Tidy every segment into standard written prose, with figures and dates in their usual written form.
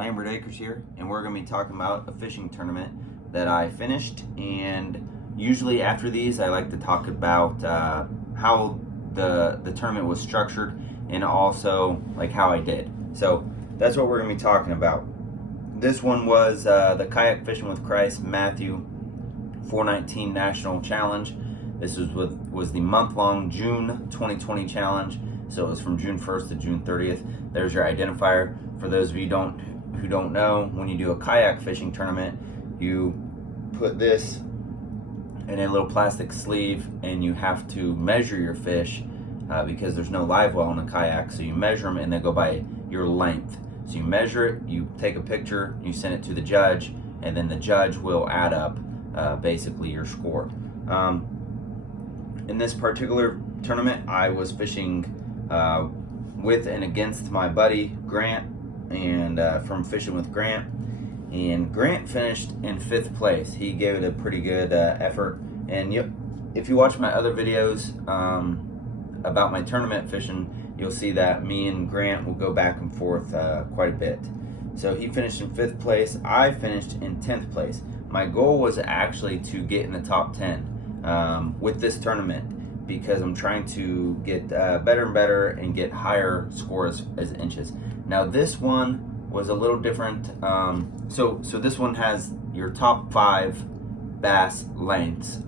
Lambert Acres here, and we're going to be talking about a fishing tournament that I finished. And usually after these I like to talk about how the tournament was structured and also like how I did. So that's what we're going to be talking about. This one was the Kayak Fishing with Christ Matthew 419 National Challenge. This was the month-long June 2020 challenge. So it was from June 1st to June 30th. There's your identifier. For those of you who don't know, when you do a kayak fishing tournament, you put this in a little plastic sleeve and you have to measure your fish because there's no live well in a kayak. So you measure them and they go by your length. So you measure it, you take a picture, you send it to the judge, and then the judge will add up basically your score. In this particular tournament, I was fishing with and against my buddy Grant, and from Fishing with Grant. And Grant finished in 5th place. He gave it a pretty good effort. And if you watch my other videos about my tournament fishing, you'll see that me and Grant will go back and forth quite a bit. So he finished in 5th place. I finished in 10th place. My goal was actually to get in the top 10 with this tournament, because I'm trying to get better and better and get higher scores as inches. Now this one was a little different. So this one has your top 5 bass lengths,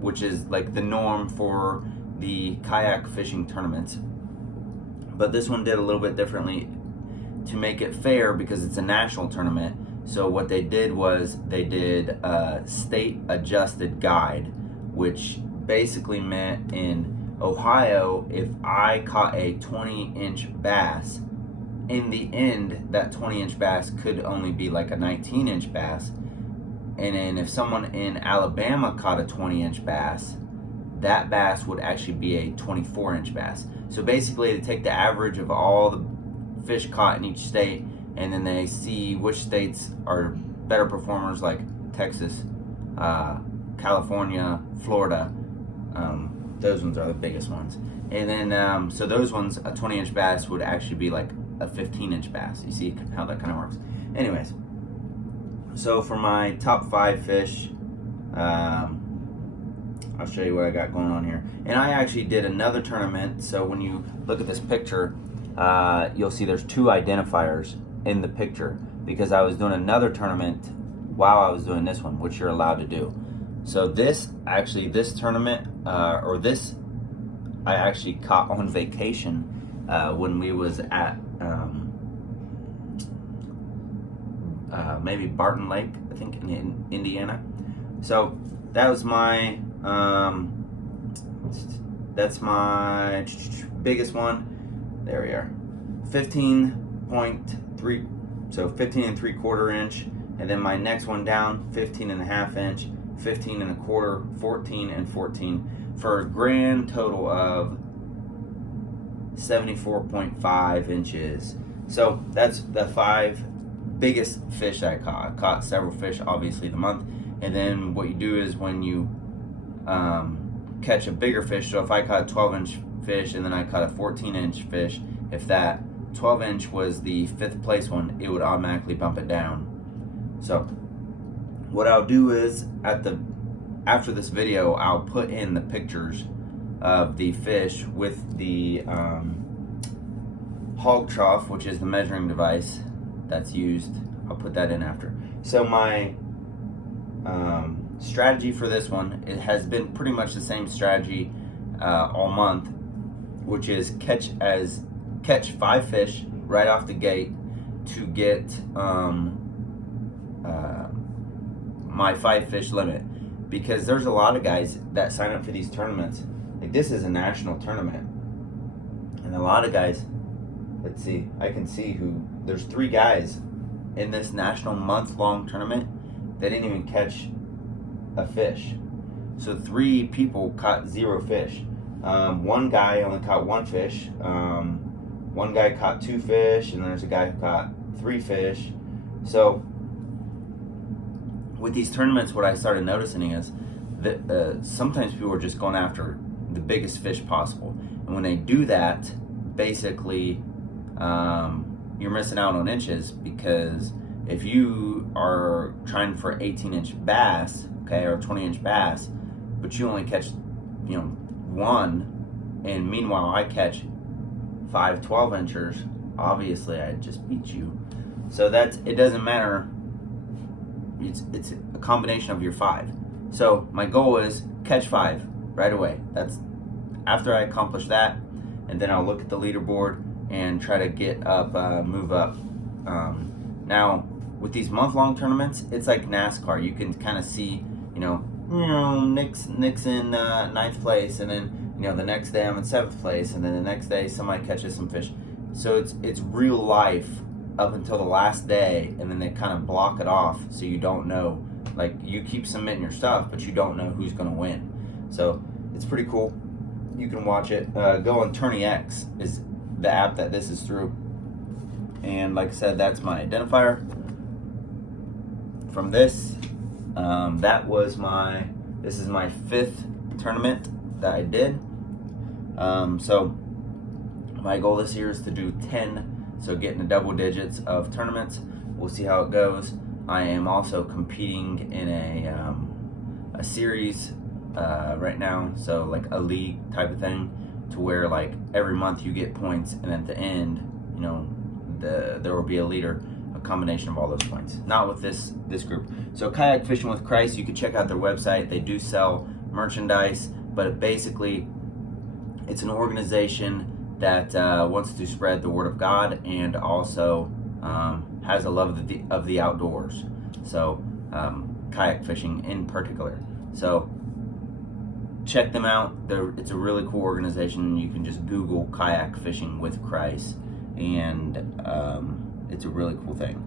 which is like the norm for the kayak fishing tournaments. But this one did a little bit differently to make it fair, because it's a national tournament. So what they did was they did a state adjusted guide, which basically meant in Ohio, if I caught a 20-inch bass, in the end that 20-inch bass could only be like a 19-inch bass. And then if someone in Alabama caught a 20-inch bass, that bass would actually be a 24-inch bass. So basically they take the average of all the fish caught in each state, and then they see which states are better performers, like Texas, California, Florida. Those ones are the biggest ones. And then so those ones, a 20-inch bass would actually be like a 15-inch bass. You see how that kind of works. Anyways, so for my top 5 fish, I'll show you what I got going on here. And I actually did another tournament. So when you look at this picture, you'll see there's 2 identifiers in the picture, because I was doing another tournament while I was doing this one, which you're allowed to do. So this tournament, I actually caught on vacation when we was at maybe Barton Lake, I think, in Indiana. So that was my that's my biggest one. There we are, 15.3, so 15 3/4 inch, and then my next one down, 15.5 inch, 15 1/4, 14 and 14, for a grand total of 74.5 inches. So that's the 5 biggest fish I caught. I caught several fish, obviously, the month. And then what you do is when you catch a bigger fish, so if I caught a 12-inch fish and then I caught a 14-inch fish, if that 12-inch was the 5th place one, it would automatically bump it down. So what I'll do is after this video, I'll put in the pictures of the fish with the hog trough, which is the measuring device that's used. I'll put that in after. So my strategy for this one, it has been pretty much the same strategy all month, which is catch 5 fish right off the gate to get my 5 fish limit, because there's a lot of guys that sign up for these tournaments. Like, this is a national tournament, and a lot of guys, let's see, I can see there's 3 guys in this national month-long tournament that didn't even catch a fish. So 3 people caught 0 fish. One guy only caught 1 fish. One guy caught 2 fish, and there's a guy who caught 3 fish. So with these tournaments, what I started noticing is that sometimes people are just going after the biggest fish possible, and when they do that, basically you're missing out on inches, because if you are trying for 18-inch bass, okay, or 20-inch bass, but you only catch, one, and meanwhile I catch 5 12-inchers, obviously I just beat you. So it doesn't matter. It's a combination of your 5. So my goal is catch 5 right away. That's after I accomplish that, and then I'll look at the leaderboard and try to get up, move up. Now with these month-long tournaments, it's like NASCAR. You can kind of see, Nick's in 9th place, and then the next day I'm in 7th place, and then the next day somebody catches some fish. So it's real life up until the last day, and then they kind of block it off, so you don't know. Like, you keep submitting your stuff, but you don't know who's going to win. So it's pretty cool. You can watch it. Go on TourneyX is the app that this is through, and like I said, that's my identifier from this. This is my 5th tournament that I did. So my goal this year is to do 10, so get into double digits of tournaments. We'll see how it goes. I am also competing in a series right now, so like a league type of thing, to where like every month you get points, and at the end, there will be a leader, a combination of all those points. Not with this group. So Kayak Fishing with Christ, you can check out their website. They do sell merchandise, but basically it's an organization that wants to spread the word of God, and also has a love of the outdoors. So kayak fishing in particular. So check them out. It's a really cool organization. You can just Google Kayak Fishing with Christ, and it's a really cool thing.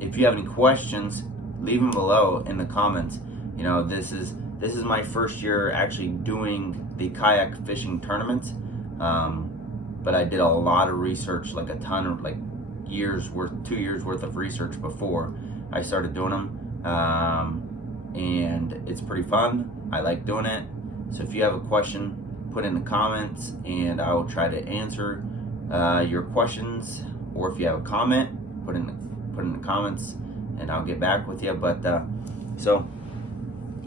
If you have any questions, leave them below in the comments. This is my first year actually doing the kayak fishing tournaments, but I did a lot of research, like a ton of 2 years worth of research before I started doing them. And it's pretty fun. I like doing it. So if you have a question, put in the comments, and I will try to answer your questions. Or if you have a comment, put in the comments, and I'll get back with you. But so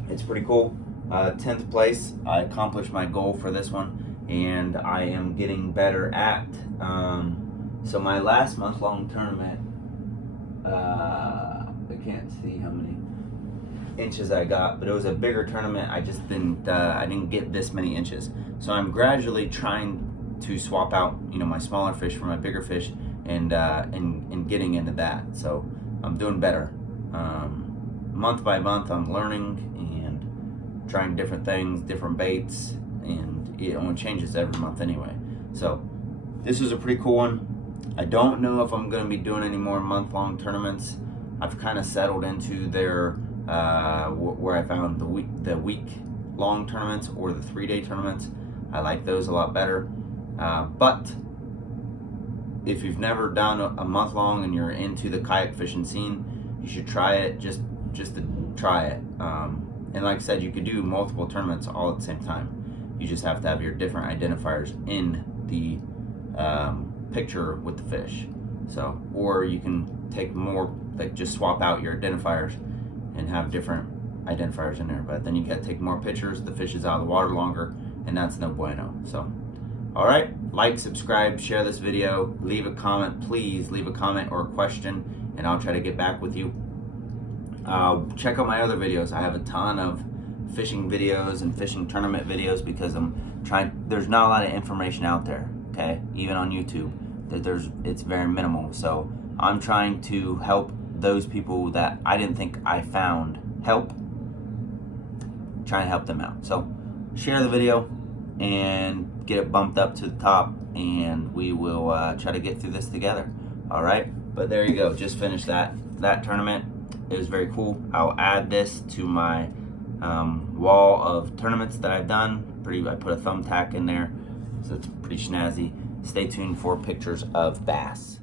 it's pretty cool. 10th place. I accomplished my goal for this one, and I am getting better at. So my last month-long tournament, I can't see how many inches I got, but it was a bigger tournament. I just didn't get this many inches. So I'm gradually trying to swap out my smaller fish for my bigger fish, and getting into that. So I'm doing better. Month by month I'm learning and trying different things, different baits, and it only changes every month anyway. So this was a pretty cool one. I don't know if I'm going to be doing any more month-long tournaments. I've kind of settled into their where I found the week-long tournaments or the 3-day tournaments. I like those a lot better. But if you've never done a month-long and you're into the kayak fishing scene, you should try it just to try it. And like I said, you could do multiple tournaments all at the same time. You just have to have your different identifiers in the picture with the fish. So, or you can take more, like just swap out your identifiers and have different identifiers in there. But then you got to take more pictures. The fish is out of the water longer, and that's no bueno. So, all right, like, subscribe, share this video, leave a comment. Please leave a comment or a question, and I'll try to get back with you. Check out my other videos. I have a ton of fishing videos and fishing tournament videos, because there's not a lot of information out there, okay? Even on YouTube, it's very minimal. So I'm trying to help those people that I didn't think I found help, trying to help them out. So share the video and get it bumped up to the top, and we will try to get through this together. All right, but there you go. Just finished that tournament. It was very cool. I'll add this to my wall of tournaments that I've done. I put a thumbtack in there, so it's pretty snazzy. Stay tuned for pictures of bass.